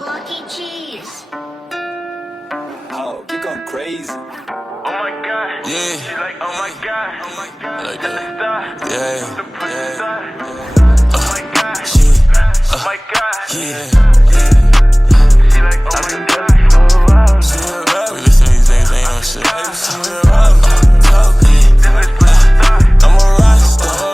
Lucky cheese. Oh, you going crazy. Oh my god. Yeah. She like, oh my god. Oh my god. Like The that. star. Yeah. The pussy Yeah. star. Oh my god. Shit. Oh my god. Yeah. She like, oh my god. We listen to these niggas, ain't no shit. I'm a rockstar.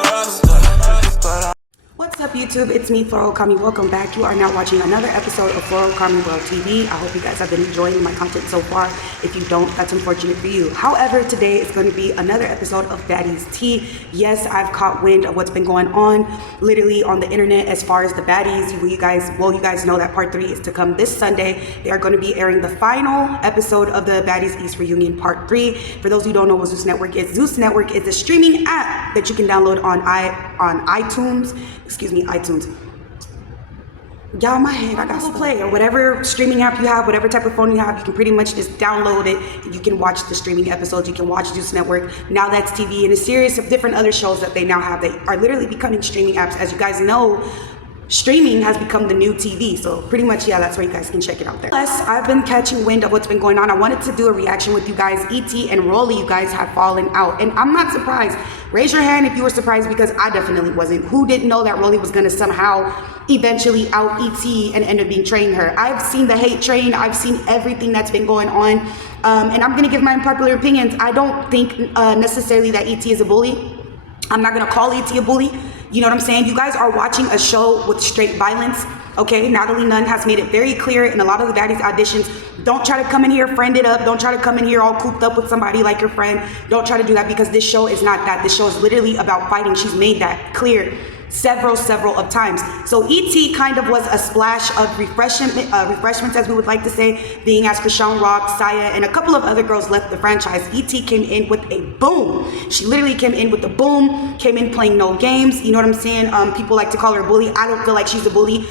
What's up, YouTube? It's me, Floral Kami. Welcome back. You are now watching another episode of Floral Kami World TV. I hope you guys have been enjoying my content so far. If you don't, that's unfortunate for you. However, today is going to be another episode of Baddies Tea. Yes, I've caught wind of what's been going on literally on the internet as far as the Baddies. You guys know that part 3 is to come this Sunday. They are going to be airing the final episode of the Baddies East Reunion part 3. For those who don't know what Zeus Network is a streaming app that you can download on iTunes. iTunes. Y'all, my head, I got Google Play or whatever streaming app you have, whatever type of phone you have, you can pretty much just download it. You can watch the streaming episodes. You can watch Zeus Network. Now That's TV and a series of different other shows that they now have. They are literally becoming streaming apps. As you guys know, streaming has become the new TV. So pretty much, yeah, that's where you guys can check it out there. Plus, I've been catching wind of what's been going on. I wanted to do a reaction with you guys. E.T. and ROLLIE, you guys have fallen out. And I'm not surprised. Raise your hand if you were surprised, because I definitely wasn't. Who didn't know that ROLLIE was going to somehow eventually out E.T. and end up betraying her? I've seen the hate train. I've seen everything that's been going on. And I'm going to give my unpopular opinions. I don't think necessarily that E.T. is a bully. I'm not going to call E.T. a bully. You know what I'm saying? You guys are watching a show with straight violence, okay? Natalie Nunn has made it very clear in a lot of the Baddies auditions, don't try to come in here friended up. Don't try to come in here all cooped up with somebody like your friend. Don't try to do that, because this show is not that. This show is literally about fighting. She's made that clear several of times. So E.T. kind of was a splash of refreshments, as we would like to say, being as Krishan Rock, Saya, and a couple of other girls left the franchise. E.T. came in with a boom. She literally came in with a boom, came in playing no games. You know what I'm saying? People like to call her a bully. I don't feel like she's a bully.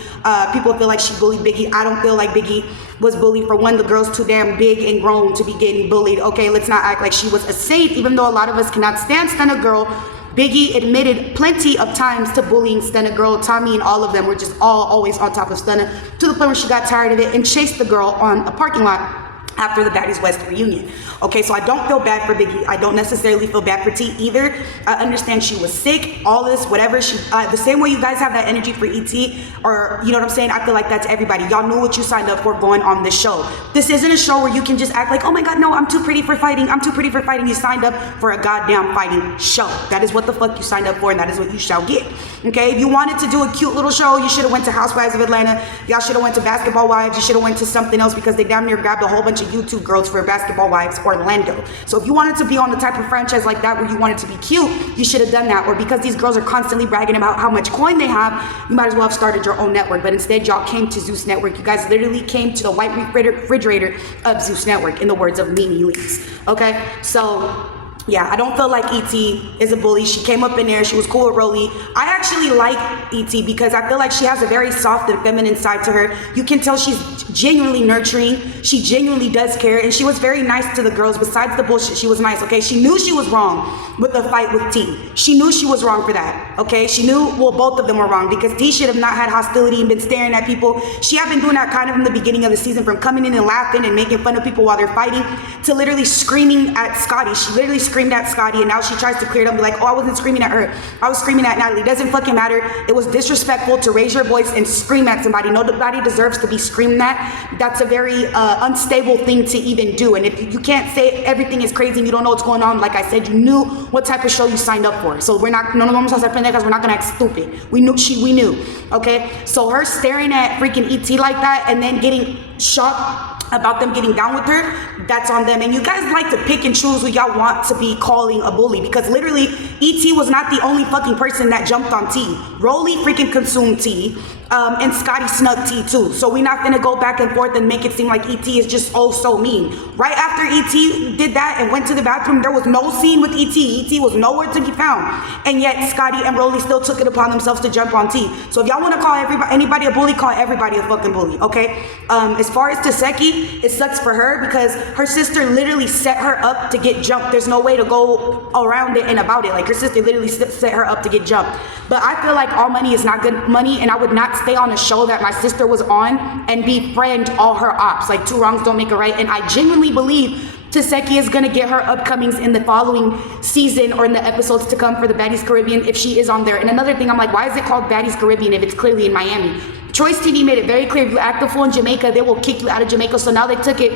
People feel like she bullied Biggie. I don't feel like Biggie was bullied. For one, the girl's too damn big and grown to be getting bullied. Okay, let's not act like she was a saint, even though a lot of us cannot stand a girl. Biggie admitted plenty of times to bullying Stunna Girl. Tommy and all of them were just always on top of Stunna, to the point where she got tired of it and chased the girl on a parking lot after the Baddies West reunion. Okay, so I don't feel bad for Biggie. I don't necessarily feel bad for T either. I understand she was sick, all this, whatever. She, the same way you guys have that energy for E.T., or you know what I'm saying? I feel like that's everybody. Y'all knew what you signed up for going on this show. This isn't a show where you can just act like, oh my God, no, I'm too pretty for fighting. I'm too pretty for fighting. You signed up for a goddamn fighting show. That is what the fuck you signed up for, and that is what you shall get. Okay, if you wanted to do a cute little show, you should have went to Housewives of Atlanta. Y'all should have went to Basketball Wives. You should have went to something else, because they damn near grabbed a whole bunch of YouTube girls for Basketball Wives Orlando. So if you wanted to be on the type of franchise like that where you wanted to be cute, you should have done that. Or because these girls are constantly bragging about how much coin they have, you might as well have started your own network. But instead, y'all came to Zeus Network. You guys literally came to the white refrigerator of Zeus Network, in the words of Mimi Leaks. Okay, so yeah, I don't feel like E.T. is a bully. She came up in there. She was cool with ROLLIE. I actually like E.T. because I feel like she has a very soft and feminine side to her. You can tell she's genuinely nurturing. She genuinely does care. And she was very nice to the girls. Besides the bullshit, she was nice, okay? She knew she was wrong with the fight with T. She knew she was wrong for that, okay? She knew, well, both of them were wrong, because T should have not had hostility and been staring at people. She had been doing that kind of in the beginning of the season, from coming in and laughing and making fun of people while they're fighting, to literally screaming at Scotty. She literally screamed at Scotty, and now she tries to clear it up and be like, oh, I wasn't screaming at her. I was screaming at Natalie. It doesn't fucking matter. It was disrespectful to raise your voice and scream at somebody. Nobody deserves to be screamed at. That's a very unstable thing to even do. And if you can't say everything is crazy and you don't know what's going on, like I said, you knew what type of show you signed up for. So we're not, no vamos a hacer pendejas. We're not gonna act stupid. We knew, we knew, okay? So her staring at freaking E.T. like that and then getting shocked about them getting down with her, that's on them. And you guys like to pick and choose who y'all want to be calling a bully, because literally E.T. was not the only fucking person that jumped on T. ROLLIE freaking consumed T. And Scotty snuck T too. So we're not gonna go back and forth and make it seem like E.T. is just oh so mean. Right after E.T. did that and went to the bathroom, there was no scene with E.T. E.T. was nowhere to be found. And yet Scotty and ROLLIE still took it upon themselves to jump on T. So if y'all wanna call anybody a bully, call everybody a fucking bully, okay? As far as Taseki, it sucks for her because her sister literally set her up to get jumped. There's no way to go around it and about it. Like, Her sister literally set her up to get jumped. But I feel like all money is not good money, and I would not stay on a show that my sister was on and befriend all her ops. Like, two wrongs don't make a right. And I genuinely believe Taseki is gonna get her upcomings in the following season or in the episodes to come for the Baddies Caribbean if she is on there. And another thing, I'm like, why is it called Baddies Caribbean if it's clearly in Miami? Choice TV made it very clear, if you act a fool in Jamaica, they will kick you out of Jamaica. So now they took it,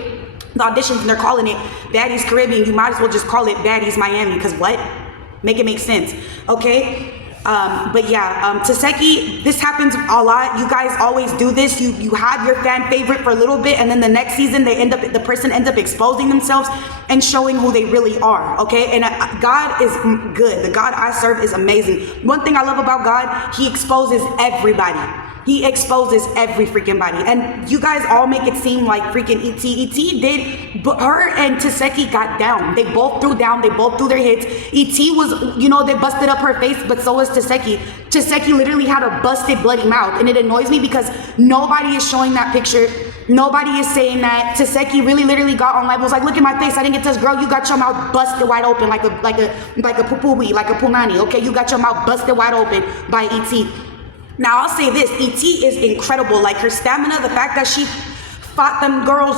the auditions, and they're calling it Baddies Caribbean. You might as well just call it Baddies Miami, because what? Make it make sense, okay? But yeah, Taseki, this happens a lot. You guys always do this. You have your fan favorite for a little bit, and then the next season the person ends up exposing themselves and showing who they really are, okay? And God is good. The God I serve is amazing. One thing I love about God, he exposes everybody. He exposes every freaking body. And you guys all make it seem like freaking ET did, but her and Taseki got down. They both threw down. They both threw their hits. ET was, you know, they busted up her face, but so was Taseki. Taseki literally had a busted, bloody mouth. And it annoys me because nobody is showing that picture. Nobody is saying that. Taseki really literally got on live. Was like, look at my face. I didn't get touched. Girl, you got your mouth busted wide open like a poo-poo-wee, like a punani, okay? You got your mouth busted wide open by ET. Now, I'll say this, ET is incredible. Like, her stamina, the fact that she fought them girls,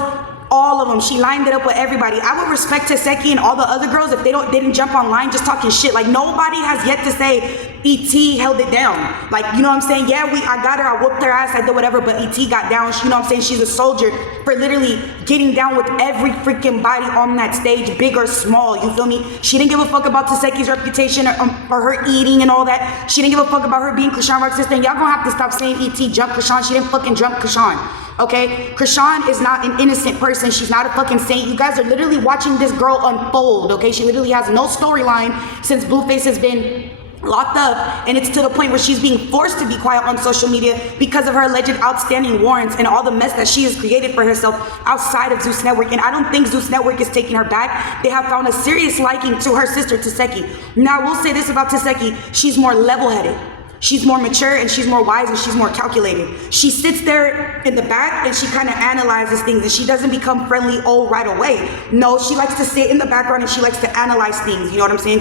all of them, she lined it up with everybody. I would respect Taseki and all the other girls if they didn't jump online just talking shit. Like, nobody has yet to say ET held it down. Like, you know what I'm saying? Yeah, I got her, I whooped her ass, I did whatever, but ET got down. You know what I'm saying? She's a soldier for literally getting down with every freaking body on that stage, big or small, you feel me? She didn't give a fuck about Taseki's reputation or her eating and all that. She didn't give a fuck about her being Krishan Rock's sister. And y'all gonna have to stop saying ET jumped Krishan. She didn't fucking jump Krishan. Okay, Krishan is not an innocent person. She's not a fucking saint. You guys are literally watching this girl unfold, okay? She literally has no storyline since Blueface has been locked up, and it's to the point where she's being forced to be quiet on social media because of her alleged outstanding warrants and all the mess that she has created for herself outside of Zeus Network. And I don't think Zeus Network is taking her back. They have found a serious liking to her sister Taseki. Now, I will say this about Taseki, she's more level-headed. She's more mature, and she's more wise, and she's more calculated. She sits there in the back and she kind of analyzes things, and she doesn't become friendly right away. No, she likes to sit in the background and she likes to analyze things. You know what I'm saying?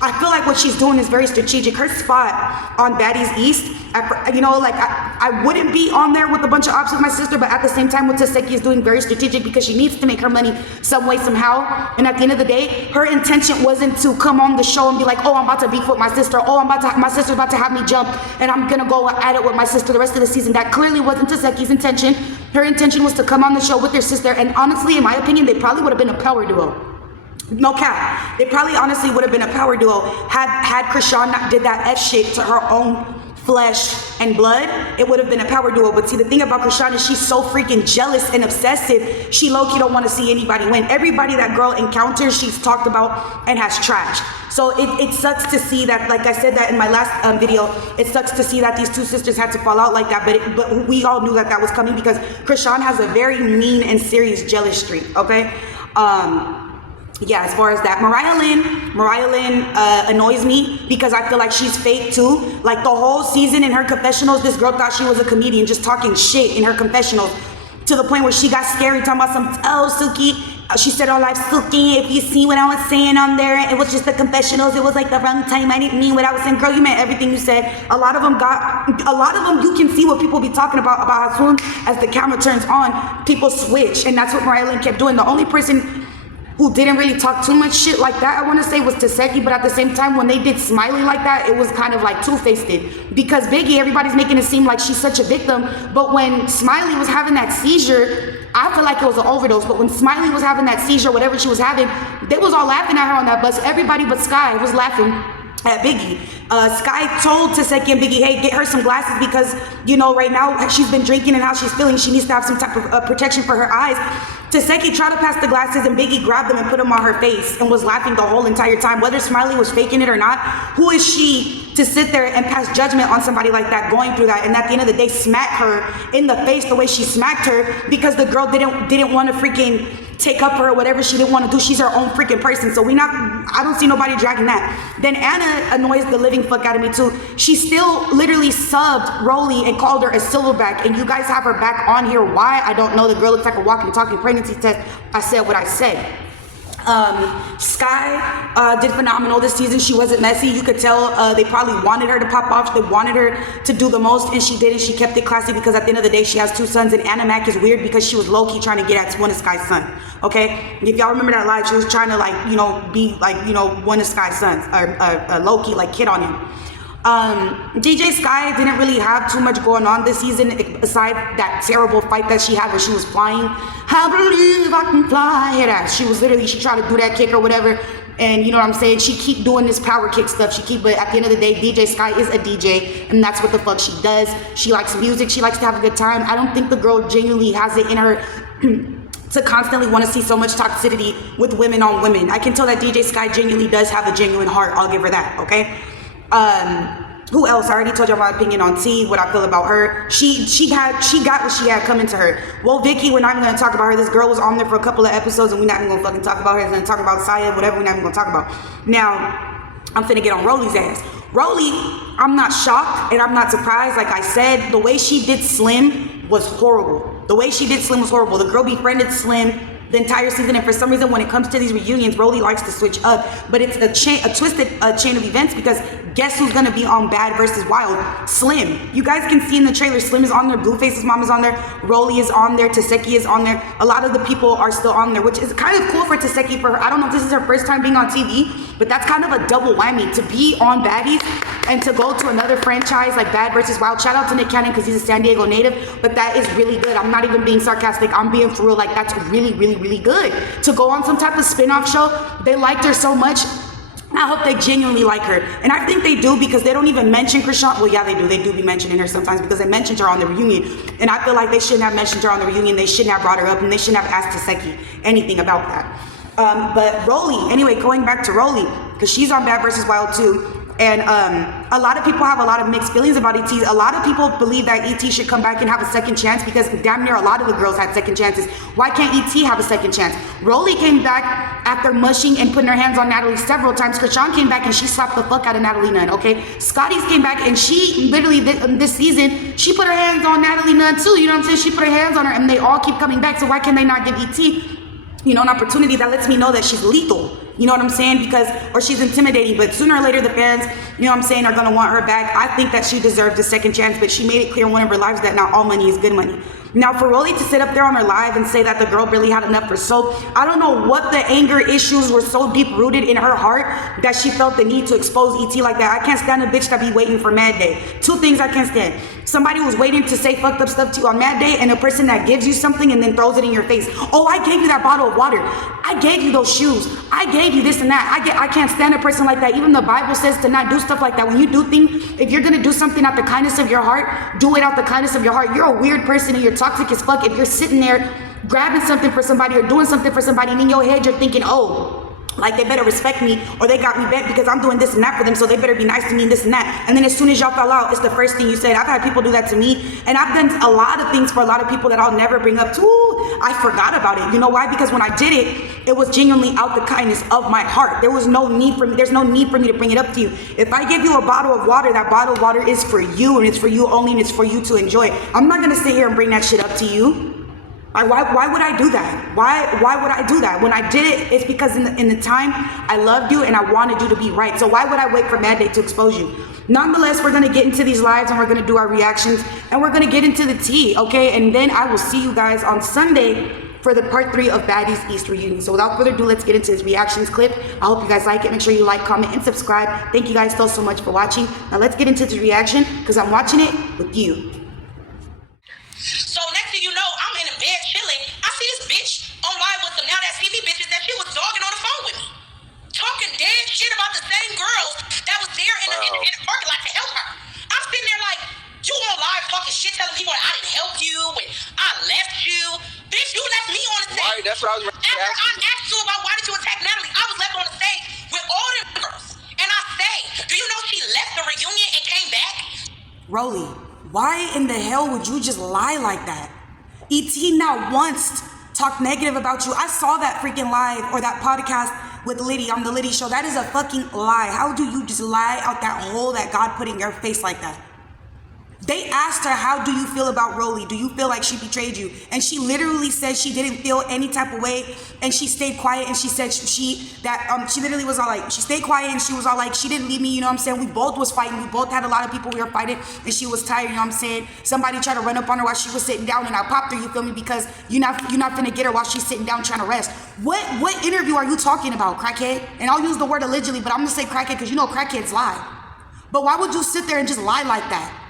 I feel like what she's doing is very strategic. Her spot on Baddies East, you know, like I wouldn't be on there with a bunch of ops with my sister, but at the same time, what Taseki is doing very strategic because she needs to make her money some way, somehow. And at the end of the day, her intention wasn't to come on the show and be like, oh, I'm about to beef with my sister. Oh, my sister's about to have me jump, and I'm gonna go at it with my sister the rest of the season. That clearly wasn't Taseki's intention. Her intention was to come on the show with her sister, and honestly, in my opinion, they probably would have been a power duo. No cap. They probably honestly would have been a power duo had Krishan not did that F shit to her own flesh and blood. It would have been a power duo. But see, the thing about Krishan is she's so freaking jealous and obsessive. She low-key don't want to see anybody win. Everybody that girl encounters, she's talked about and has trashed. So it sucks to see that, like I said that in my last video, it sucks to see that these two sisters had to fall out like that, but we all knew that was coming because Krishan has a very mean and serious jealous streak, okay? Yeah, as far as that, Mariah Lynn annoys me because I feel like she's fake too. Like the whole season in her confessionals, this girl thought she was a comedian just talking shit in her confessionals to the point where she got scary talking about some, oh, Suki, she said, oh, life's Suki, if you see what I was saying on there, it was just the confessionals, it was like the wrong time, I didn't mean what I was saying. Girl, you meant everything you said. A lot of them, you can see what people be talking about as soon as the camera turns on, people switch, and that's what Mariah Lynn kept doing. The only person who didn't really talk too much shit like that, I want to say, was Taseki. But at the same time, when they did Smiley like that, it was kind of like two-faced. Because Biggie, everybody's making it seem like she's such a victim. But when Smiley was having that seizure, I feel like it was an overdose. But when Smiley was having that seizure, whatever she was having, they was all laughing at her on that bus. Everybody but Sky was laughing at Biggie. Sky told Taseki and Biggie, hey, get her some glasses because, you know, right now she's been drinking and how she's feeling, she needs to have some type of protection for her eyes. Taseki tried to pass the glasses and Biggie grabbed them and put them on her face and was laughing the whole entire time. Whether Smiley was faking it or not, who is she to sit there and pass judgment on somebody like that going through that, and at the end of the day smack her in the face the way she smacked her because the girl didn't want to freaking take up for her, whatever she didn't want to do. She's her own freaking person. So I don't see nobody dragging that. Then Anna annoys the living fuck out of me too. She still literally subbed ROLLIE and called her a silverback, and you guys have her back on here. Why? I don't know. The girl looks like a walking, talking pregnancy test. I said what I said. Sky did phenomenal this season. She wasn't messy. You could tell they probably wanted her to pop off. They wanted her to do the most, and she did it. She kept it classy because at the end of the day, she has 2 sons, and Anna Mac is weird because she was low-key trying to get at one of Sky's sons. Okay? If y'all remember that live, she was trying to, like, you know, be like, you know, one of Sky's sons, or low-key, like, kid on him. DJ Sky didn't really have too much going on this season aside that terrible fight that she had where she was flying. I believe I can fly. Hear that? She was literally, she tried to do that kick or whatever, and you know what I'm saying? She keep doing this power kick stuff. But at the end of the day, DJ Sky is a DJ, and that's what the fuck she does. She likes music. She likes to have a good time. I don't think the girl genuinely has it in her to constantly want to see so much toxicity with women on women. I can tell that DJ Sky genuinely does have a genuine heart. I'll give her that, okay? Who else? I already told you my opinion on T, what I feel about her. She got what she had coming to her. Well, Vicky, we're not even gonna talk about her. This girl was on there for a couple of episodes, and we're not even gonna fucking talk about her. We're gonna talk about Saya, whatever. We're not even gonna talk about. Now, I'm finna get on Rollie's ass. Rollie, I'm not shocked and I'm not surprised. Like I said, the way she did Slim was horrible. The way she did Slim was horrible. The girl befriended Slim the entire season, and for some reason when it comes to these reunions, Rollie likes to switch up, but it's a twisted chain of events, because guess who's gonna be on Bad versus Wild? Slim. You guys can see in the trailer, Slim is on there, Blueface's mom is on there, Rollie is on there, Taseki is on there. A lot of the people are still on there, which is kind of cool for Taseki. For her, I don't know if this is her first time being on TV, but that's kind of a double whammy to be on Baddies and to go to another franchise like Bad versus Wild. Shout out to Nick Cannon because he's a San Diego native, but that is really good. I'm not even being sarcastic, I'm being for real. Like, that's really good to go on some type of spin-off show. They liked her so much. I hope they genuinely like her, and I think they do, because they don't even mention Krishan. Well, yeah, they do be mentioning her sometimes, because they mentioned her on the reunion, and I feel like they shouldn't have mentioned her on the reunion. They shouldn't have brought her up, and they shouldn't have asked Taseki anything about that. But Rollie, anyway, going back to Rollie, because she's on Bad versus Wild too. And a lot of people have a lot of mixed feelings about ET. A lot of people believe that ET should come back and have a second chance, because damn near a lot of the girls had second chances. Why can't ET have a second chance? Rollie came back after mushing and putting her hands on Natalie several times. Krishan came back and she slapped the fuck out of Natalie Nunn, okay? Scotty's came back and she literally, this season, she put her hands on Natalie Nunn too. You know what I'm saying? She put her hands on her, and they all keep coming back. So why can they not give ET, you know, an opportunity that lets me know that she's lethal? You know what I'm saying? Because, or she's intimidating, but sooner or later the fans, you know what I'm saying, are gonna want her back. I think that she deserved a second chance, but she made it clear in one of her lives that not all money is good money. Now, for Rollie to sit up there on her live and say that the girl really had enough for soap, I don't know what the anger issues were so deep rooted in her heart that she felt the need to expose ET like that. I can't stand a bitch that be waiting for Mad Day. 2 things I can't stand: somebody who's waiting to say fucked up stuff to you on Mad Day, and a person that gives you something and then throws it in your face. Oh, I gave you that bottle of water. I gave you those shoes. I gave you this and that. I can't stand a person like that. Even the Bible says to not do stuff like that. When you do things, if you're gonna do something out the kindness of your heart, do it out the kindness of your heart. You're a weird person and you're toxic as fuck if you're sitting there grabbing something for somebody or doing something for somebody, and in your head you're thinking, oh, like they better respect me, or they got me back because I'm doing this and that for them, so they better be nice to me and this and that. And then as soon as y'all fall out, it's the first thing you said. I've had people do that to me, and I've done a lot of things for a lot of people that I'll never bring up to. I forgot about it. You know why? Because when I did it, it was genuinely out the kindness of my heart. There was no need for me. There's no need for me to bring it up to you. If I give you a bottle of water, that bottle of water is for you, and it's for you only, and it's for you to enjoy. I'm not gonna sit here and bring that shit up to you. Why would I do that? Why would I do that? When I did it, it's because in the time I loved you and I wanted you to be right. So why would I wait for Mad Day to expose you? Nonetheless, we're gonna get into these lives and we're gonna do our reactions and we're gonna get into the tea, okay? And then I will see you guys on Sunday for the part 3 of Baddies East reunion. So without further ado, let's get into this reactions clip. I hope you guys like it. Make sure you like, comment, and subscribe. Thank you guys so much for watching. Now let's get into this reaction because I'm watching it with you. So next thing you know, I'm in a bed chilling. I see this bitch on live with some now that TV bitches that she was dogging on the phone with me, talking dead shit about the same girls that was there in the parking lot to help her. I'm sitting there like, you on live talking shit, telling people that I didn't help you and I left you. Bitch, you left me on the stage. Why? That's what I was After I asked you about why did you attack Natalie, I was left on the stage with all them girls. And I say, do you know she left the reunion and came back? Rollie, why in the hell would you just lie like that? ET not once talked negative about you. I saw that freaking live or that podcast with Liddy on the Liddy show. That is a fucking lie. How do you just lie out that hole that God put in your face like that? They asked her, how do you feel about Rollie? Do you feel like she betrayed you? And she literally said she didn't feel any type of way, and she stayed quiet, and she said she literally was all like, she stayed quiet, and she was all like, she didn't leave me, you know what I'm saying? We both was fighting. We both had a lot of people we were fighting, and she was tired, you know what I'm saying? Somebody tried to run up on her while she was sitting down, and I popped her, you feel me? Because you're not finna get her while she's sitting down trying to rest. What interview are you talking about, crackhead? And I'll use the word allegedly, but I'm gonna say crackhead because you know crackheads lie. But why would you sit there and just lie like that?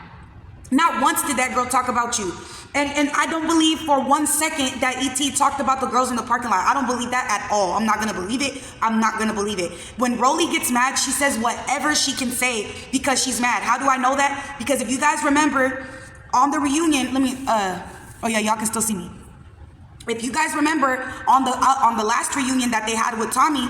Not once did that girl talk about you. And I don't believe for 1 second that ET talked about the girls in the parking lot. I don't believe that at all. I'm not going to believe it. I'm not going to believe it. When Rollie gets mad, she says whatever she can say because she's mad. How do I know that? Because if you guys remember on the reunion, oh yeah, y'all can still see me. If you guys remember on the last reunion that they had with Tommy,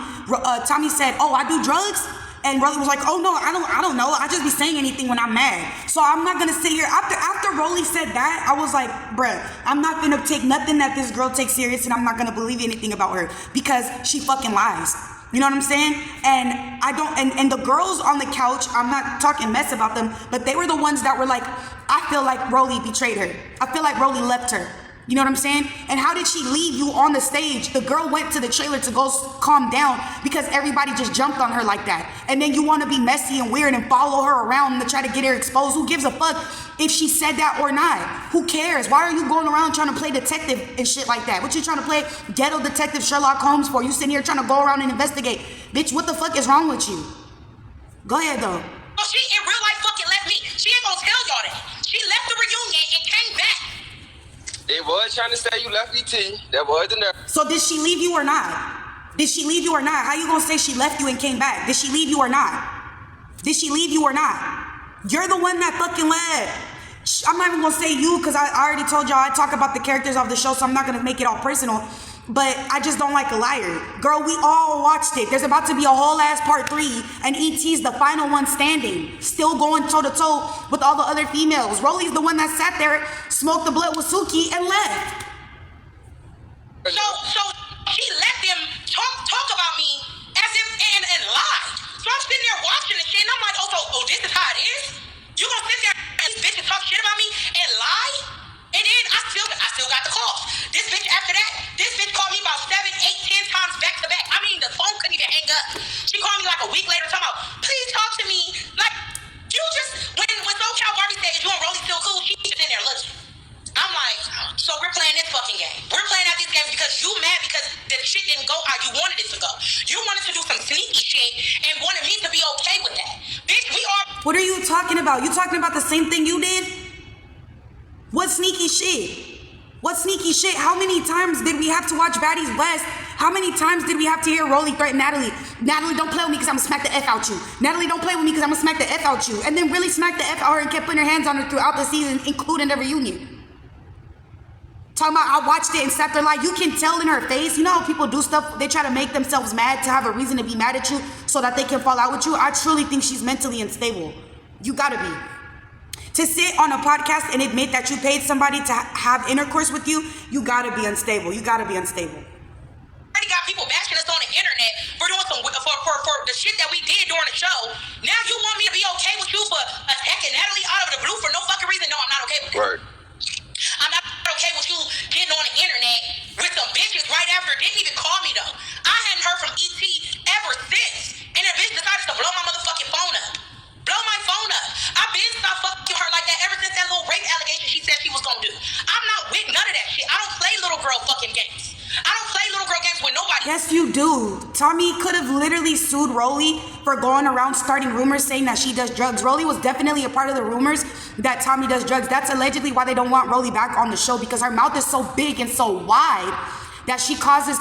Tommy said, oh, I do drugs? And Rollie was like, oh no, I don't know. I just be saying anything when I'm mad. So I'm not gonna sit here. After Rollie said that, I was like, bruh, I'm not gonna take nothing that this girl takes serious, and I'm not gonna believe anything about her because she fucking lies. You know what I'm saying? And I don't, and the girls on the couch, I'm not talking mess about them, but they were the ones that were like, I feel like Rollie betrayed her. I feel like Rollie left her. You know what I'm saying? And how did she leave you on the stage? The girl went to the trailer to go calm down because everybody just jumped on her like that. And then you want to be messy and weird and follow her around to try to get her exposed. Who gives a fuck if she said that or not? Who cares? Why are you going around trying to play detective and shit like that? What you trying to play ghetto detective Sherlock Holmes for? You sitting here trying to go around and investigate. Bitch, what the fuck is wrong with you? Go ahead though. So she in real life fucking left me. She ain't gonna tell y'all that. She left the reunion and came back. They was trying to say you left ET. That was the nerve. So did she leave you or not? Did she leave you or not? How you gonna say she left you and came back? Did she leave you or not? Did she leave you or not? You're the one that fucking left. I'm not even gonna say you because I already told y'all I talk about the characters of the show, so I'm not gonna make it all personal. But I just don't like a liar. Girl, we all watched it. There's about to be a whole ass part 3, and ET's the final one standing. Still going toe to toe with all the other females. Rollie's the one that sat there, smoked the blunt with Suki, and left. So she let them talk about me as if and lie. So I'm sitting there watching the shit, and I'm like, oh, this is how it is? You gonna sit there and these bitches talk shit about me and lie? And then I still got the calls. This bitch after that, this bitch called me about 7, 8, 10 times back to back. I mean, the phone couldn't even hang up. She called me like a week later talking about, please talk to me. Like, you just, when SoCal Barbie said, is you and Rollie still cool? She just in there looking. I'm like, so we're playing this fucking game. We're playing out these games because you mad because the shit didn't go how you wanted it to go. You wanted to do some sneaky shit and wanted me to be okay with that. Bitch, we are. What are you talking about? You talking about the same thing you did? What sneaky shit? What sneaky shit? How many times did we have to watch Baddies West? How many times did we have to hear Rollie threaten Natalie? Natalie, don't play with me because I'm going to smack the F out you. Natalie, don't play with me because I'm going to smack the F out you. And then really smack the F out her and kept putting her hands on her throughout the season, including the reunion. Talking about I watched it and sat there like, you can tell in her face. You know how people do stuff? They try to make themselves mad to have a reason to be mad at you so that they can fall out with you. I truly think she's mentally unstable. You got to be. To sit on a podcast and admit that you paid somebody to have intercourse with you, you gotta be unstable. You gotta be unstable. Already got people bashing us on the internet for doing some for the shit that we did during the show. Now you want me to be okay with you for attacking Natalie out of the blue for no fucking reason? No, I'm not okay with that. Right. I'm not okay with you getting on the internet with some bitches right after. Didn't even call me though. I hadn't heard from ET ever since, and the bitch decided to blow my motherfucking phone up. Blow my phone up. I've been stopped fucking her like that ever since that little rape allegation she said she was gonna do. I'm not with none of that shit. I don't play little girl fucking games. I don't play little girl games with nobody. Yes, you do. Tommy could have literally sued Rollie for going around starting rumors saying that she does drugs. Rollie was definitely a part of the rumors that Tommy does drugs. That's allegedly why they don't want Rollie back on the show, because her mouth is so big and so wide that she causes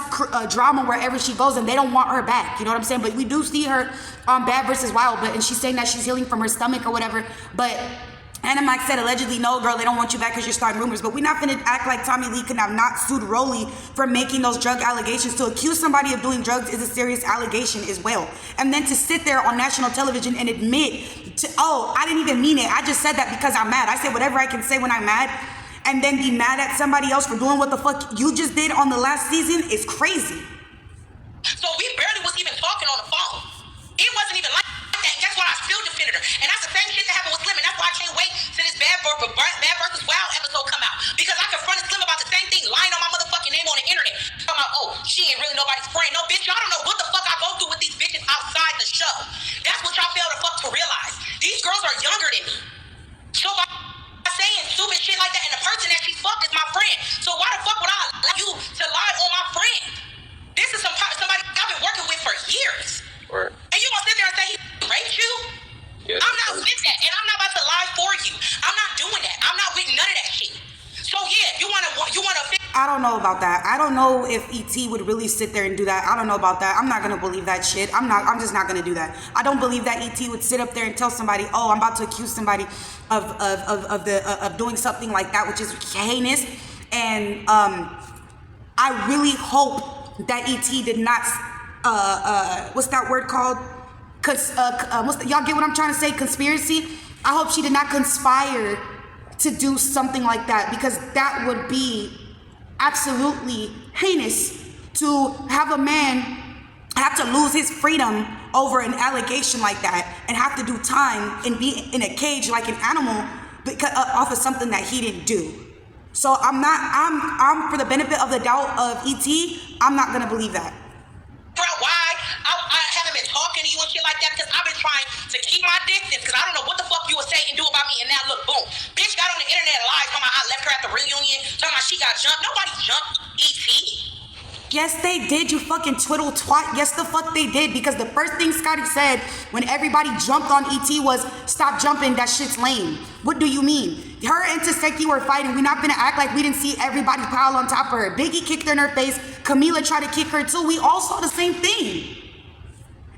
drama wherever she goes, and they don't want her back. You know what I'm saying? But we do see her on Bad vs. Wild, and she's saying that she's healing from her stomach or whatever. But Anna Mac said allegedly, no, girl, they don't want you back because you're starting rumors. But we're not finna act like Tommy Lee could have not sued Rollie for making those drug allegations. To accuse somebody of doing drugs is a serious allegation as well. And then to sit there on national television and admit to, oh, I didn't even mean it. I just said that because I'm mad. I say whatever I can say when I'm mad, and then be mad at somebody else for doing what the fuck you just did on the last season is crazy. So we barely was even talking on the phone. It wasn't even like that. Guess what? I still defended her. And that's the same shit that happened with Slim. And that's why I can't wait till this Bad versus Wild episode come out. Because I confronted Slim about the same thing, lying on my motherfucking name on the internet. Talking about, oh, she ain't really nobody's friend. No, bitch, y'all don't know what the fuck I go through with these bitches outside the show. That's what y'all fail the fuck to realize. These girls are younger than me. So by saying stupid shit like that, and the person that she fucked is my friend. So why the fuck would I allow you to lie on my friend? This is somebody I've been working with for years. Right. And you gonna sit there and say he raped you? Yeah, I'm not with that, and I'm not about to lie for you. I'm not doing that. I'm not with none of that shit. So yeah, you wanna. I don't know about that. I don't know if ET would really sit there and do that. I don't know about that. I'm not gonna believe that shit. I'm just not gonna do that. I don't believe that ET would sit up there and tell somebody, oh, I'm about to accuse somebody of doing something like that, which is heinous. And I really hope that ET did not. What's that word called? Y'all get what I'm trying to say? Conspiracy. I hope she did not conspire to do something like that, because that would be absolutely heinous, to have a man have to lose his freedom over an allegation like that and have to do time and be in a cage like an animal because off of something that he didn't do. So I'm for the benefit of the doubt of ET, I'm not gonna believe that. Why I haven't been talking to you and shit like that, because I've been trying to keep my distance, because I don't know what the fuck you would say and do about me, and now look, boom, bitch got on the internet live talking about I left her at the reunion, talking about she got jumped. Nobody jumped ET. Yes, they did, you fucking twiddle twat. Yes, the fuck they did, because the first thing Scotty said when everybody jumped on ET was, stop jumping, that shit's lame. What do you mean? Her and Taseki were fighting. We're not gonna act like we didn't see everybody pile on top of her. Biggie kicked her in her face. Camila tried to kick her too. We all saw the same thing.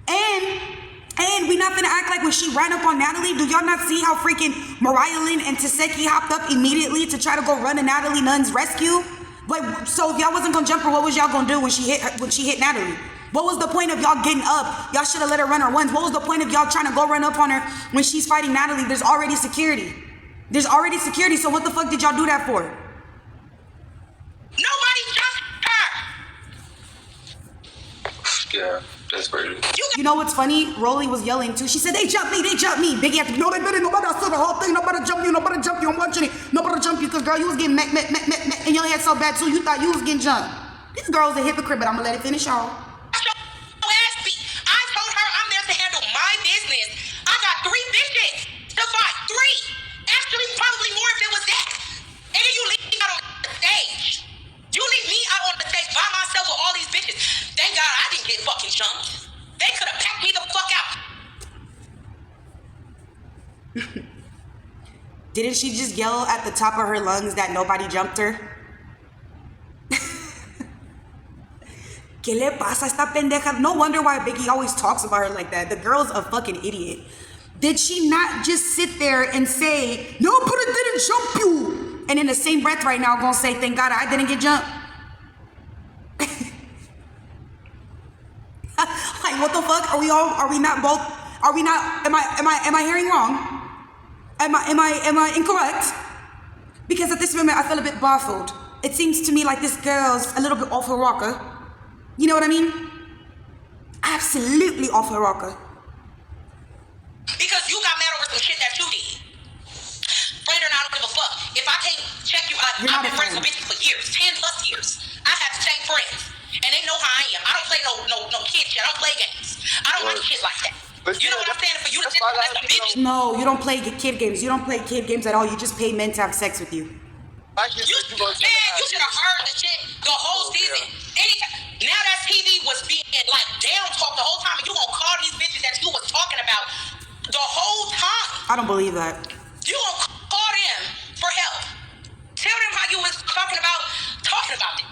And we not gonna act like when she ran up on Natalie, do y'all not see how freaking Mariah Lynn and Taseki hopped up immediately to try to go run to Natalie Nunn's rescue? Like, so if y'all wasn't gonna jump her, what was y'all gonna do when she hit Natalie? What was the point of y'all getting up? Y'all should have let her run her once. What was the point of y'all trying to go run up on her when she's fighting Natalie? There's already security. There's already security, so what the fuck did y'all do that for? Nobody jumped her. Yeah, that's crazy. You know what's funny? Rollie was yelling too. She said, they jumped me, they jumped me. Biggie had to, no, they didn't. Nobody, I saw the whole thing. Nobody jump you, nobody jump you. I'm watching it. Nobody jump you, because girl, you was getting met, and your head so bad too. You thought you was getting jumped. This girl's a hypocrite, but I'm gonna let it finish, y'all. I told her I'm there to handle my business. I got 3 bitches to fight. 3. Actually, probably more if it was that. And then you leave me out on the stage. You leave me out on the stage by myself with all these bitches. Thank God I didn't get fucking jumped. They could have packed me the fuck out. Didn't she just yell at the top of her lungs that nobody jumped her? ¿Qué le pasa a esta pendeja? No wonder why Biggie always talks about her like that. The girl's a fucking idiot. Did she not just sit there and say, no, but I didn't jump you? And in the same breath right now, gonna say, thank God I didn't get jumped. Like, what the fuck? Am I hearing wrong? Am I incorrect? Because at this moment, I feel a bit baffled. It seems to me like this girl's a little bit off her rocker. You know what I mean? Absolutely off her rocker. Because you got mad over some shit that you did. Friend or not, I don't give a fuck. If I can't check you, I've been friends with bitches for years, 10+ years. I have the same friends, and they know how I am. I don't play no kid shit. I don't play games. I don't like shit like that. But you know what I'm saying? For you to sit there like a bitch. No, you don't play kid games. You don't play kid games at all. You just pay men to have sex with you. You should have heard the shit the whole season. Now that TV was being like down talk the whole time, and you gonna call these bitches that you was talking about the whole time. I don't believe that. You gonna call them for help. Tell them how you was talking about them.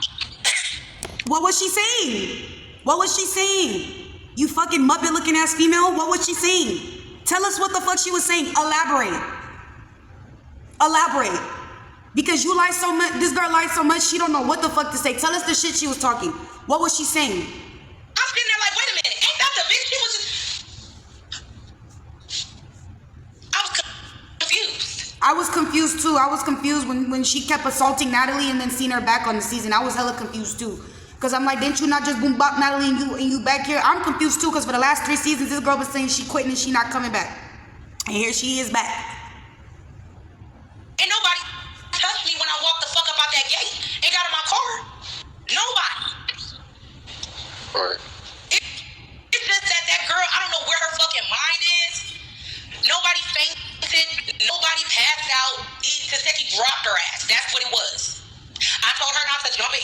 What was she saying? What was she saying? You fucking Muppet looking ass female, what was she saying? Tell us what the fuck she was saying. Elaborate. Because you lie so much, this girl lied so much, she don't know what the fuck to say. Tell us the shit she was talking. What was she saying? I'm sitting there like, wait a minute, ain't that the bitch she was? I was confused. I was confused too. I was confused when she kept assaulting Natalie and then seeing her back on the season. I was hella confused too. Cause I'm like, didn't you not just boom bop Natalie and you back here? I'm confused too, cause for the last 3 seasons, this girl was saying she quitting and she not coming back. And here she is back.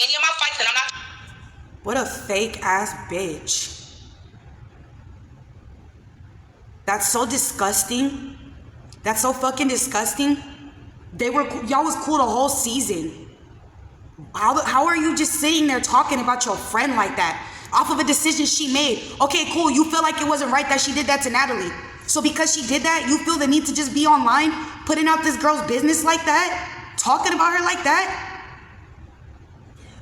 any of my fights, and I'm not. What a fake ass bitch. That's so disgusting. That's so fucking disgusting. Y'all was cool the whole season. How are you just sitting there talking about your friend like that? Off of a decision she made. Okay, cool, you feel like it wasn't right that she did that to Natalie. So because she did that, you feel the need to just be online, putting out this girl's business like that? Talking about her like that?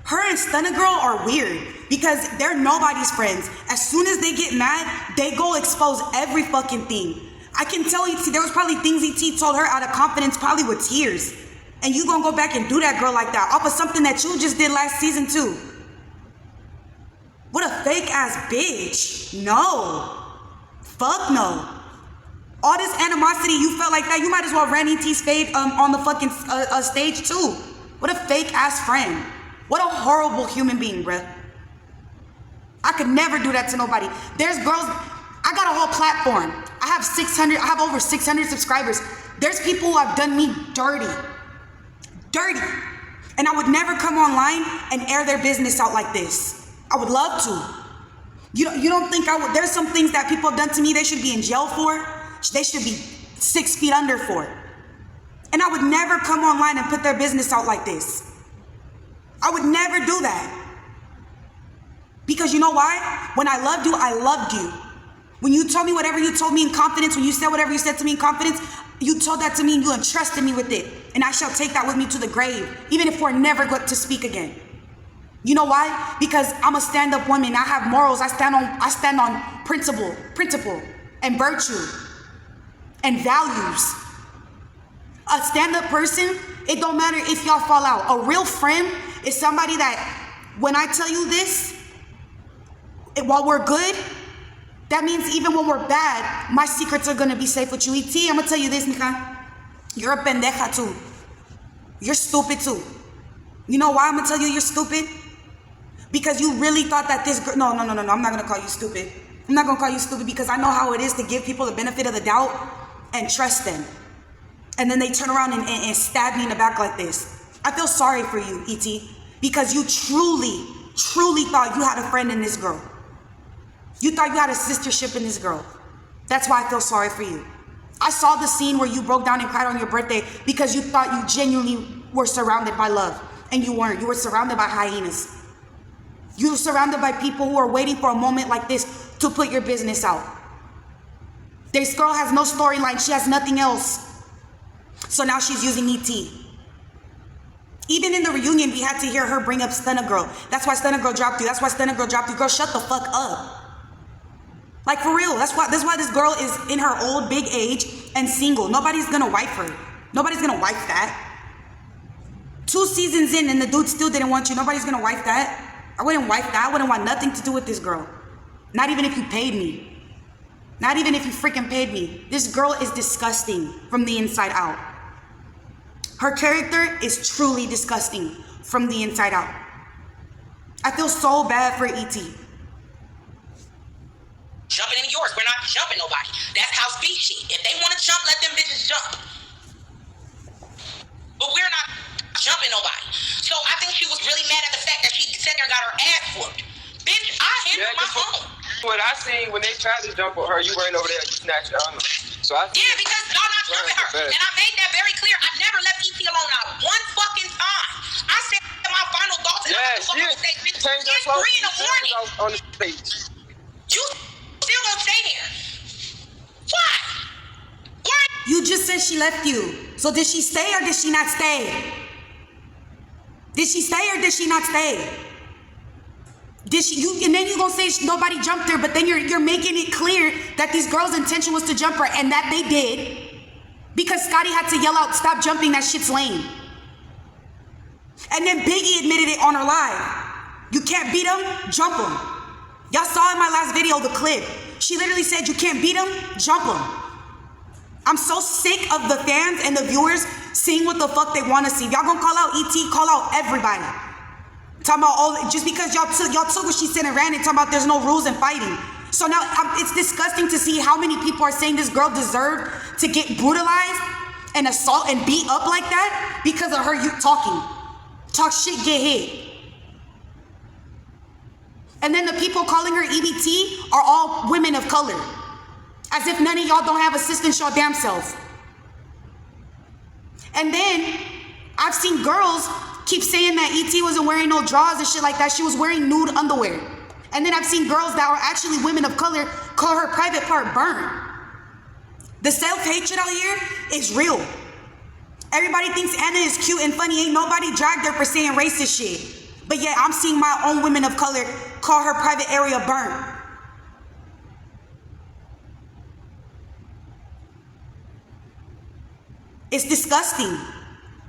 Her and Stunna Girl are weird because they're nobody's friends. As soon as they get mad, they go expose every fucking thing. I can tell you, there was probably things ET told her out of confidence, probably with tears. And you gonna go back and do that girl like that off of something that you just did last season too. What a fake ass bitch. No. Fuck no. All this animosity, you felt like that, you might as well ran ET's fade on the fucking stage too. What a fake ass friend. What a horrible human being, bruh. I could never do that to nobody. There's girls, I got a whole platform. I have over 600 subscribers. There's people who have done me dirty. Dirty. And I would never come online and air their business out like this. I would love to. You don't think I would? There's some things that people have done to me they should be in jail for. They should be 6 feet under for. And I would never come online and put their business out like this. I would never do that. Because you know why? When I loved you, I loved you. When you told me whatever you told me in confidence, when you said whatever you said to me in confidence, you told that to me and you entrusted me with it. And I shall take that with me to the grave, even if we're never going to speak again. You know why? Because I'm a stand-up woman. I have morals. I stand on principle and virtue and values. A stand-up person, it don't matter if y'all fall out. A real friend is somebody that when I tell you this, while we're good, that means even when we're bad, my secrets are gonna be safe with you. ET, I'm gonna tell you this, Nika. You're a pendeja too. You're stupid too. You know why I'm gonna tell you you're stupid? Because you really thought that this girl, no, I'm not gonna call you stupid. I'm not gonna call you stupid because I know how it is to give people the benefit of the doubt and trust them. And then they turn around and stab me in the back like this. I feel sorry for you, ET, because you truly thought you had a friend in this girl. You thought you had a sistership in this girl. That's why I feel sorry for you. I saw the scene where you broke down and cried on your birthday because you thought you genuinely were surrounded by love. And you weren't. You were surrounded by hyenas. You were surrounded by people who are waiting for a moment like this to put your business out. This girl has no storyline. She has nothing else. So now she's using ET. Even in the reunion, we had to hear her bring up Stunna Girl. That's why Stunna Girl dropped you. That's why Stunna Girl dropped you. Girl, shut the fuck up. Like, for real. That's why this girl is in her old big age and single. Nobody's gonna wife her. Nobody's gonna wife that. 2 seasons in and the dude still didn't want you. Nobody's gonna wife that. I wouldn't wife that. I wouldn't want nothing to do with this girl. Not even if you paid me. Not even if you freaking paid me. This girl is disgusting from the inside out. Her character is truly disgusting from the inside out. I feel so bad for ET. Jumping in yours. We're not jumping nobody. That's house beat shit. If they want to jump, let them bitches jump. But we're not jumping nobody. So I think she was really mad at the fact that she sat there and got her ass whooped. Bitch, I handled my own. What I seen when they tried to jump on her, you weren't over there, you snatched her on them. So I Yeah, because y'all not jumping her. And I made that very clear. I never left ET alone not one fucking time. I said my final thoughts and I was the stage. Bitch, it's 3 in the morning. On the stage. You still gonna stay here. Why? Why? You just said she left you. So did she stay or did she not stay? Did she stay or did she not stay? Did she? And then you gonna say nobody jumped her, but then you're making it clear that these girls' intention was to jump her, and that they did, because Scotty had to yell out, "Stop jumping! That shit's lame." And then Biggie admitted it on her live. You can't beat them, jump them. Y'all saw in my last video the clip. She literally said, "You can't beat them, jump them." I'm so sick of the fans and the viewers seeing what the fuck they want to see. If y'all gonna call out ET, call out everybody. Talking about all, just because y'all took what she said and ran it, talking about there's no rules in fighting. So now it's disgusting to see how many people are saying this girl deserved to get brutalized and assault and beat up like that because of her talking. Talk shit, get hit. And then the people calling her EBT are all women of color. As if none of y'all don't have assistance y'all damn self. And then I've seen girls keep saying that ET wasn't wearing no drawers and shit like that. She was wearing nude underwear. And then I've seen girls that are actually women of color call her private part burn. The self-hatred out here is real. Everybody thinks Anna is cute and funny. Ain't nobody dragged her for saying racist shit. But yet I'm seeing my own women of color call her private area burn. It's disgusting.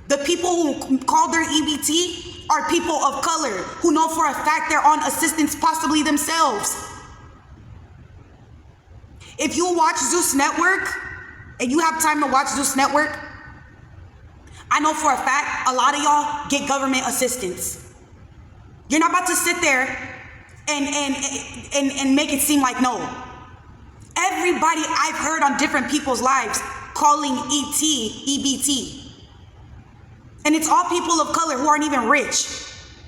The people who called her EBT are people of color who know for a fact they're on assistance, possibly themselves. If you watch Zeus Network and you have time to watch Zeus Network, I know for a fact a lot of y'all get government assistance. You're not about to sit there and make it seem like no. Everybody I've heard on different people's lives calling ET EBT. And it's all people of color who aren't even rich.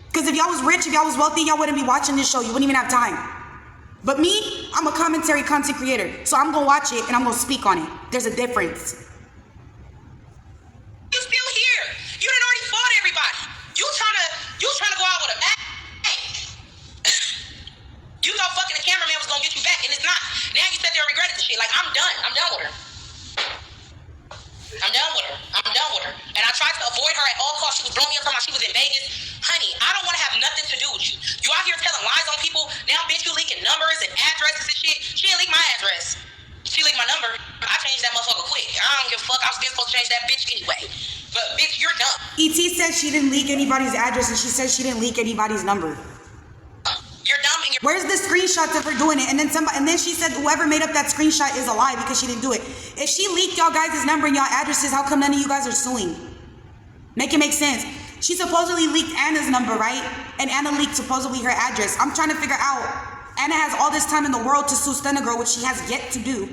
Because if y'all was rich, if y'all was wealthy, y'all wouldn't be watching this show. You wouldn't even have time. But me, I'm a commentary content creator. So I'm going to watch it and I'm going to speak on it. There's a difference. You still here. You done already fought everybody. You trying to go out with a bang. You thought fucking the cameraman was going to get you back and it's not. Now you sit there and regretted the shit. Like, I'm done. I'm done with her. I'm done with her. I'm done with her. And I tried to avoid her at all costs. She was blowing me up talking about she was in Vegas. Honey, I don't want to have nothing to do with you. You out here telling lies on people. Now, bitch, you leaking numbers and addresses and shit. She didn't leak my address. She leaked my number. I changed that motherfucker quick. I don't give a fuck. I was supposed to change that bitch anyway. But, bitch, you're dumb. ET said she didn't leak anybody's address and she said she didn't leak anybody's number. You're dumb and you're... Where's the screenshots of her doing it? And then she said whoever made up that screenshot is a lie because she didn't do it. If she leaked y'all guys' number and y'all addresses, how come none of you guys are suing? Make it make sense. She supposedly leaked Anna's number, right? And Anna leaked supposedly her address. I'm trying to figure out. Anna has all this time in the world to sue Stunna Girl, which she has yet to do.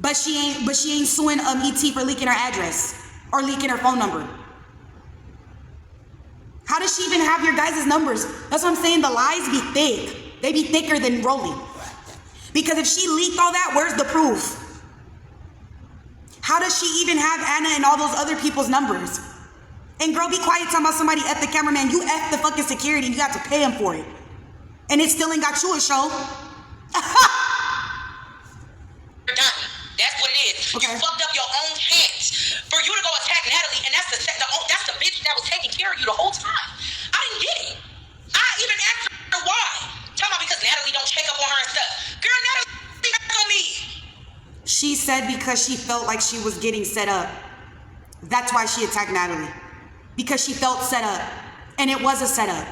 But she ain't suing ET for leaking her address or leaking her phone number. How does she even have your guys' numbers? That's what I'm saying. The lies be thick. They be thicker than ROLLIE. Because if she leaked all that, where's the proof? How does she even have Anna and all those other people's numbers? And girl, be quiet talking about somebody F the cameraman. You F the fucking security. You got to pay him for it. And it still ain't got you a show. You're done. That's what it is. Okay. You fucked up your own chance for you to go attack Natalie, and that's the bitch that was taking care of you the whole time. I didn't get it. I even asked her why. Talking about because Natalie don't check up on her and stuff. Girl, Natalie checked on me. She said because she felt like she was getting set up. That's why she attacked Natalie. Because she felt set up. And it was a setup.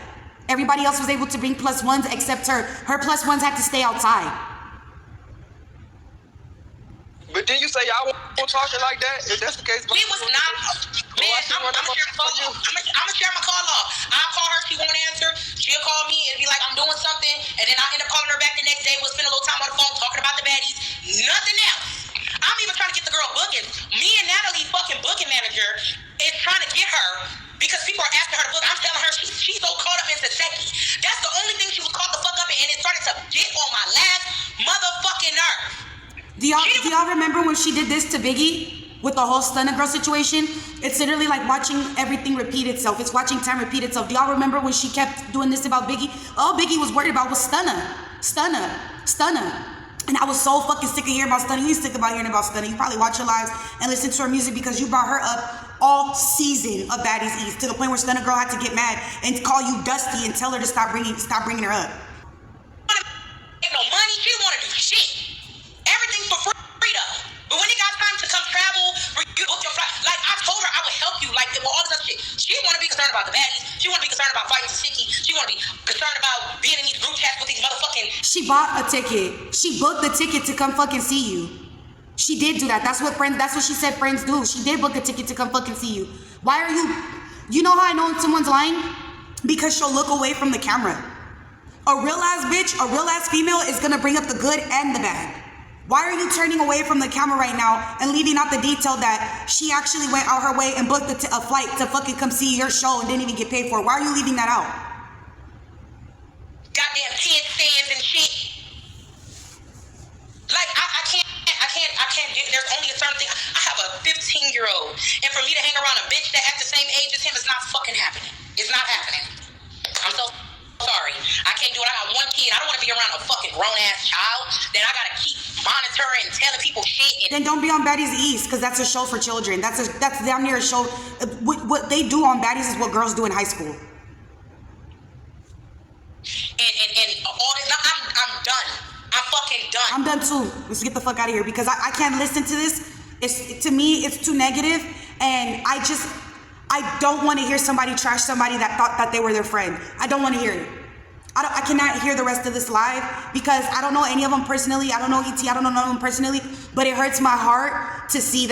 Everybody else was able to bring plus ones except her. Her plus ones had to stay outside. But then you say y'all won't talking like that? If that's the case, We was not. Man, I'm gonna share my call log. I'm gonna share my call log. I'll call her. She won't answer. She'll call me and be like, I'm doing something. And then I end up calling her back the next day. We'll spend a little time on the phone talking about the baddies. Nothing else. I'm even trying to get the girl booking. Me and Natalie, fucking booking manager, is trying to get her because people are asking her to book. I'm telling her she's so caught up in Saseki. That's the only thing she was caught the fuck up in, and it started to get on my last motherfucking nerve. Do y'all remember when she did this to Biggie with the whole Stunna Girl situation? It's literally like watching everything repeat itself. It's watching time repeat itself. Do y'all remember when she kept doing this about Biggie? All Biggie was worried about was Stunna. And I was so fucking sick of hearing about Stunna. You ain't sick about hearing about Stunna. You probably watch her lives and listen to her music because you brought her up all season of Baddies East to the point where Stunna Girl had to get mad and call you Dusty and tell her to stop bringing her up. Ain't no money. She don't want to do shit. Everything for free though. But when it got time to come travel, or you book your flight, like I told her I would help you, like all this other shit. She want to be concerned about the baddies. She want to be concerned about fighting Saseki. She want to be concerned about being in these group chats with these motherfucking. She bought a ticket. She booked the ticket to come fucking see you. She did do that. That's what she said friends do. She did book a ticket to come fucking see you. Why are you know how I know when someone's lying? Because she'll look away from the camera. A real ass bitch, a real ass female is gonna bring up the good and the bad. Why are you turning away from the camera right now and leaving out the detail that she actually went out her way and booked a flight to fucking come see your show and didn't even get paid for it? Why are you leaving that out? kid stands and shit. Like, I can't do, there's only a certain thing. I have a 15-year-old, and for me to hang around a bitch that at the same age as him is not fucking happening. It's not happening. I'm so sorry. I can't do it. I got one kid. I don't want to be around a fucking grown-ass child that I gotta keep monitoring and telling people shit. Then don't be on Baddies East, because that's a show for children. That's damn near a show. What they do on Baddies is what girls do in high school. And all this, I'm done. I'm fucking done. I'm done too. Let's get the fuck out of here, because I can't listen to this. To me, it's too negative, and I don't want to hear somebody trash somebody that thought that they were their friend. I don't want to hear it. I cannot hear the rest of this live, because I don't know any of them personally. I don't know E.T. I don't know none of them personally, but it hurts my heart to see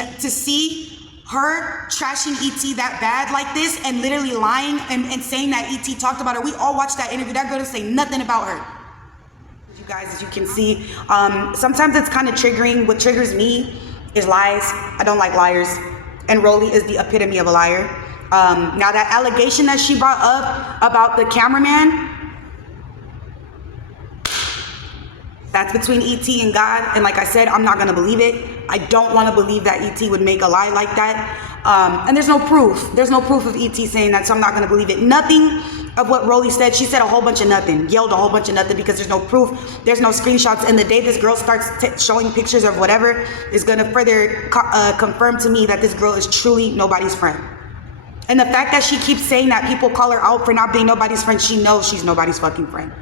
her trashing E.T. that bad like this, and literally lying and saying that E.T. talked about her. We all watched that interview. That girl didn't say nothing about her. You guys, as you can see, sometimes it's kind of triggering. What triggers me is lies. I don't like liars, and ROLLIE is the epitome of a liar. Now that allegation that she brought up about the cameraman, that's between E.T. and God, and like I said, I'm not gonna believe it. I don't want to believe that E.T. would make a lie like that, and there's no proof. There's no proof of E.T. saying that, so I'm not gonna believe it. Nothing of what ROLLIE said. She said a whole bunch of nothing, yelled a whole bunch of nothing, because there's no proof, there's no screenshots, and the day this girl starts showing pictures of whatever is gonna further confirm to me that this girl is truly nobody's friend. And the fact that she keeps saying that people call her out for not being nobody's friend, she knows she's nobody's fucking friend.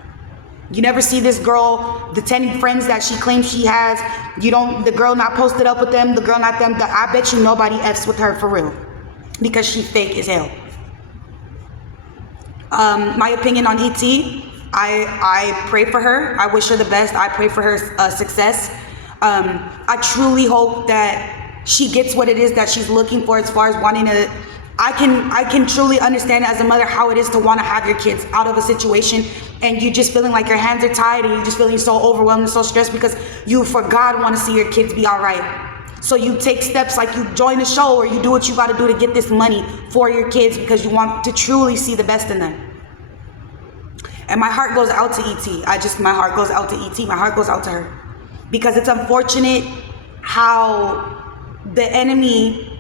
You never see this girl, the 10 friends that she claims she has, the girl not posted up with them, the girl not them, I bet you nobody F's with her for real, because she fake as hell. My opinion on E.T., I pray for her. I wish her the best. I pray for her success. I truly hope that she gets what it is that she's looking for, as far as wanting to. I can truly understand as a mother how it is to want to have your kids out of a situation, and you just feeling like your hands are tied, and you're just feeling so overwhelmed and so stressed because you, for God, want to see your kids be all right. So you take steps like you join a show, or you do what you got to do to get this money for your kids, because you want to truly see the best in them. And my heart goes out to E.T. My heart goes out to E.T. My heart goes out to her, because it's unfortunate how the enemy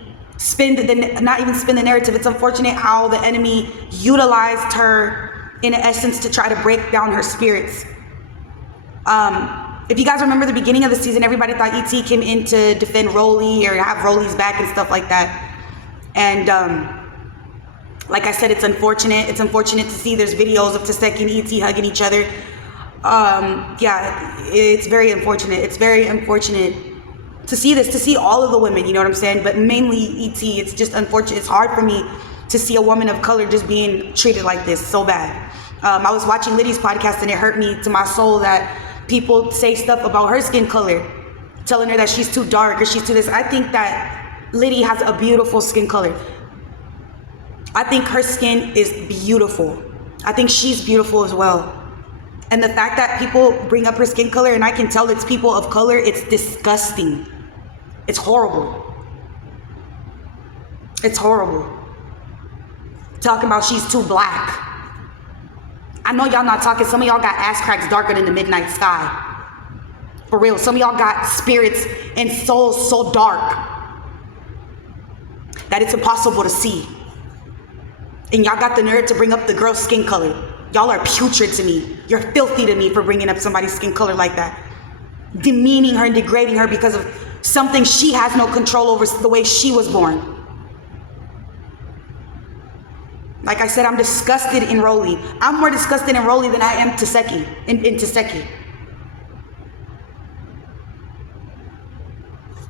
not even spin the narrative. It's unfortunate how the enemy utilized her in essence to try to break down her spirits. If you guys remember the beginning of the season, everybody thought E.T. came in to defend ROLLIE or have ROLLIE's back and stuff like that. And like I said, it's unfortunate. It's unfortunate to see there's videos of Taseki and E.T. hugging each other. Yeah, it's very unfortunate. It's very unfortunate to see this, to see all of the women, you know what I'm saying? But mainly E.T., it's just unfortunate. It's hard for me to see a woman of color just being treated like this so bad. I was watching Liddy's podcast, and it hurt me to my soul that people say stuff about her skin color, telling her that she's too dark or she's too this. I think that Liddy has a beautiful skin color. I think her skin is beautiful. I think she's beautiful as well. And the fact that people bring up her skin color, and I can tell it's people of color, it's disgusting. It's horrible. It's horrible. Talking about she's too black. I know y'all not talking. Some of y'all got ass cracks darker than the midnight sky. For real. Some of y'all got spirits and souls so dark that it's impossible to see. And y'all got the nerve to bring up the girl's skin color. Y'all are putrid to me. You're filthy to me for bringing up somebody's skin color like that. Demeaning her and degrading her because of something she has no control over, the way she was born. Like I said, I'm disgusted in ROLLIE. I'm more disgusted in ROLLIE than I am Taseki, in Taseki.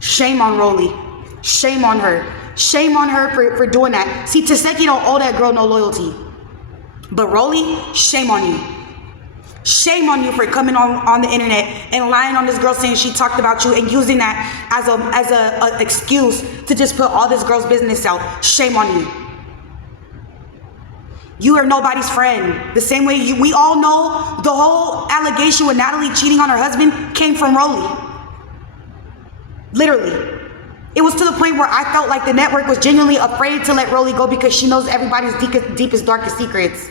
Shame on ROLLIE. Shame on her. Shame on her for doing that. See, Taseki don't owe that girl no loyalty. But ROLLIE, shame on you. Shame on you for coming on the internet and lying on this girl, saying she talked about you and using that as a excuse to just put all this girl's business out. Shame on you. You are nobody's friend. The same way we all know the whole allegation with Natalie cheating on her husband came from ROLLIE. Literally. It was to the point where I felt like the network was genuinely afraid to let ROLLIE go because she knows everybody's deepest, darkest secrets.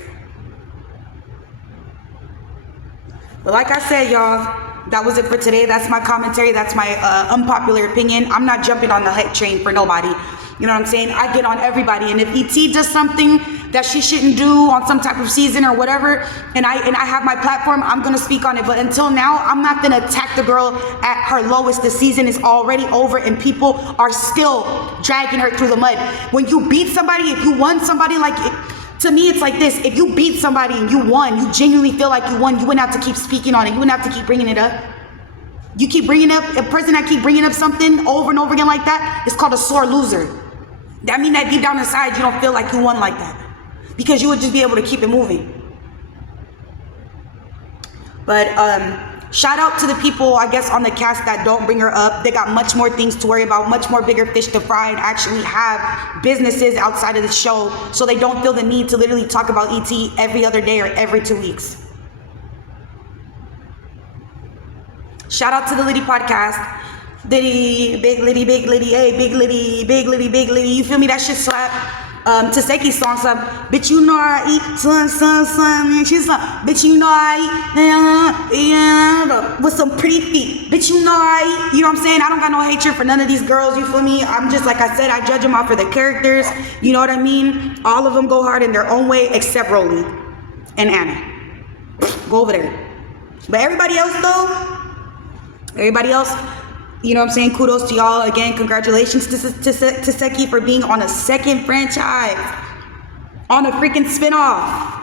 But like I said, y'all, that was it for today. That's my commentary. That's my unpopular opinion. I'm not jumping on the hype train for nobody. You know what I'm saying? I get on everybody. And if ET does something that she shouldn't do on some type of season or whatever, and I have my platform, I'm going to speak on it. But until now, I'm not going to attack the girl at her lowest. The season is already over and people are still dragging her through the mud. When you beat somebody, if you won somebody, like, to me, it's like this. If you beat somebody and you won, you genuinely feel like you won, you wouldn't have to keep speaking on it. You wouldn't have to keep bringing it up. You keep bringing up, a person that keep bringing up something over and over again like that, it's called a sore loser. That means that deep down inside, you don't feel like you won like that. Because you would just be able to keep it moving. But shout out to the people, I guess, on the cast that don't bring her up. They got much more things to worry about, much more bigger fish to fry, and actually have businesses outside of the show, so they don't feel the need to literally talk about ET every other day or every 2 weeks. Shout out to the Liddy podcast. Liddy, big Liddy, big Liddy, hey, big Liddy, big Liddy, big Liddy. You feel me? That shit slap. Taseki's song, so bitch, you know I eat son, and she's like, bitch, you know I eat, with some pretty feet, bitch, you know I eat, you know what I'm saying? I don't got no hatred for none of these girls, you feel me? I'm just, like I said, I judge them off for the characters, you know what I mean? All of them go hard in their own way, except Rollie and Anna. Go over there. But everybody else, you know what I'm saying? Kudos to y'all. Again, congratulations to Seki for being on a second franchise. On a freaking spinoff.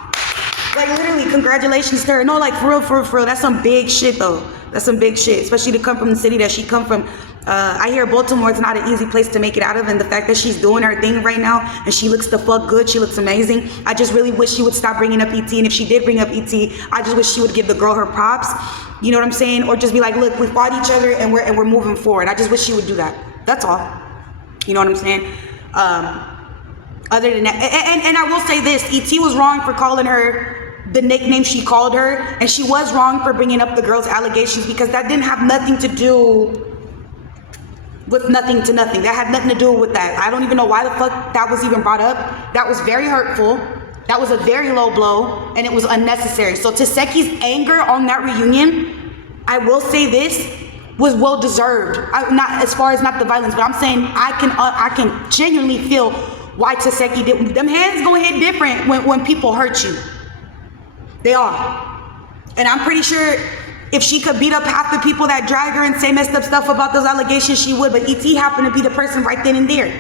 Like, literally, congratulations to her. No, like, for real. That's some big shit, though. That's some big shit. Especially to come from the city that she come from. I hear Baltimore is not an easy place to make it out of. And the fact that she's doing her thing right now. And she looks the fuck good. She looks amazing. I just really wish she would stop bringing up ET. And if she did bring up ET, I just wish she would give the girl her props. You know what I'm saying? Or just be like, look, we fought each other and we're moving forward. I just wish she would do that. That's all. You know what I'm saying? Other than that, and I will say this, ET was wrong for calling her the nickname she called her, and she was wrong for bringing up the girl's allegations, because that didn't have nothing to do with nothing to nothing. That had nothing to do with that. I don't even know why the fuck that was even brought up. That was very hurtful. That was a very low blow, and it was unnecessary. So Taseki's anger on that reunion, I will say this, was well deserved. Not as far as not the violence, but I'm saying I can genuinely feel why Taseki did. Them hands gonna hit different when people hurt you. They are. And I'm pretty sure if she could beat up half the people that drag her and say messed up stuff about those allegations, she would. But ET happened to be the person right then and there.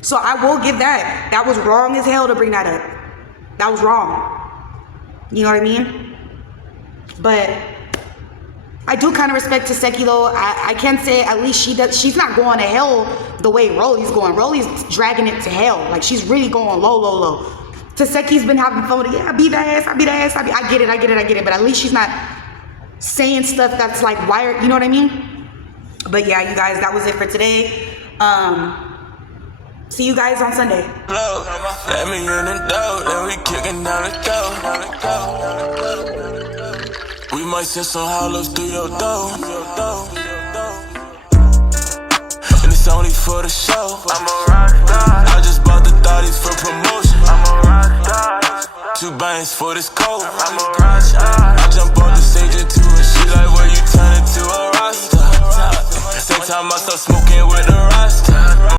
So I will give that. That was wrong as hell to bring that up. That was wrong. You know what I mean? But I do kind of respect Taseki, though. I can say at least she's not going to hell the way Rollie's going. Rollie's dragging it to hell. Like, she's really going low. Taseki's been having fun with it. Yeah, I beat that ass. I get it. But at least she's not saying stuff that's like wired. You know what I mean? But yeah, you guys, that was it for today. See you guys on Sunday. Let me in the door, then we kicking down the door. We might send some hollows through your door. And it's only for the show. I'm a rockstar. I just bought the thotties for promotion. I'm a rockstar. 2 bands for this coat. I'm a rockstar. I jump on the stage at 2 and she like, where you turn into a rockstar. Same time I start smoking with a rockstar.